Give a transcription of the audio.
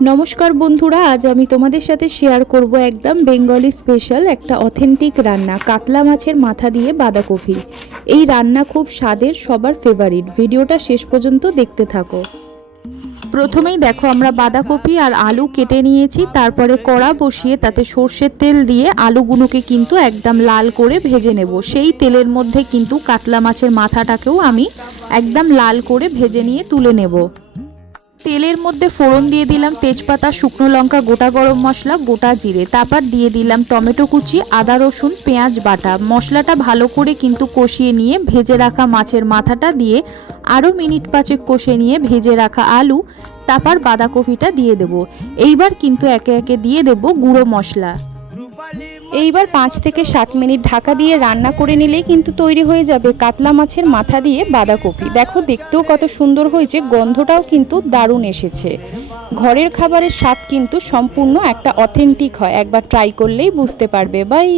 নমস্কার বন্ধুরা, আজ আমি তোমাদের সাথে শেয়ার করব একদম বেঙ্গলি স্পেশাল একটা অথেন্টিক রান্না, কাতলা মাছের মাথা দিয়ে বাঁধাকপি। এই রান্না খুব স্বাদের, সবার ফেভারিট। ভিডিওটা শেষ পর্যন্ত দেখতে থাকো। প্রথমেই দেখো, আমরা বাঁধাকপি আর আলু কেটে নিয়েছি। তারপরে কড়া বসিয়ে তাতে সর্ষের তেল দিয়ে আলুগুলোকে কিন্তু একদম লাল করে ভেজে নেব। সেই তেলের মধ্যে কিন্তু কাতলা মাছের মাথাটাকেও আমি একদম লাল করে ভেজে নিয়ে তুলে নেব। তেলের মধ্যে ফোড়ন দিয়ে দিলাম তেজপাতা, শুকনো লঙ্কা, গোটা গরম মশলা, গোটা জিরে। তারপর দিয়ে দিলাম টমেটো কুচি, আদা রসুন পেঁয়াজ বাটা। মশলাটা ভালো করে কিন্তু কষিয়ে নিয়ে ভেজে রাখা মাছের মাথাটা দিয়ে আরও মিনিট 5 কষে নিয়ে ভেজে রাখা আলু, তারপর বাঁধাকপিটা দিয়ে দেব। এইবার কিন্তু একে একে দিয়ে দেব গুঁড়ো মশলা। এইবার 5 থেকে 7 মিনিট ঢাকা দিয়ে রান্না করে নিলেই কিন্তু তৈরি হয়ে যাবে কাতলা মাছের মাথা দিয়ে বাঁধাকপি। দেখো, দেখতেও কত সুন্দর হয়েছে, গন্ধটাও কিন্তু দারুণ এসেছে। ঘরের খাবারের স্বাদ কিন্তু সম্পূর্ণ একটা অথেন্টিক হয়, একবার ট্রাই করলেই বুঝতে পারবে। বাই।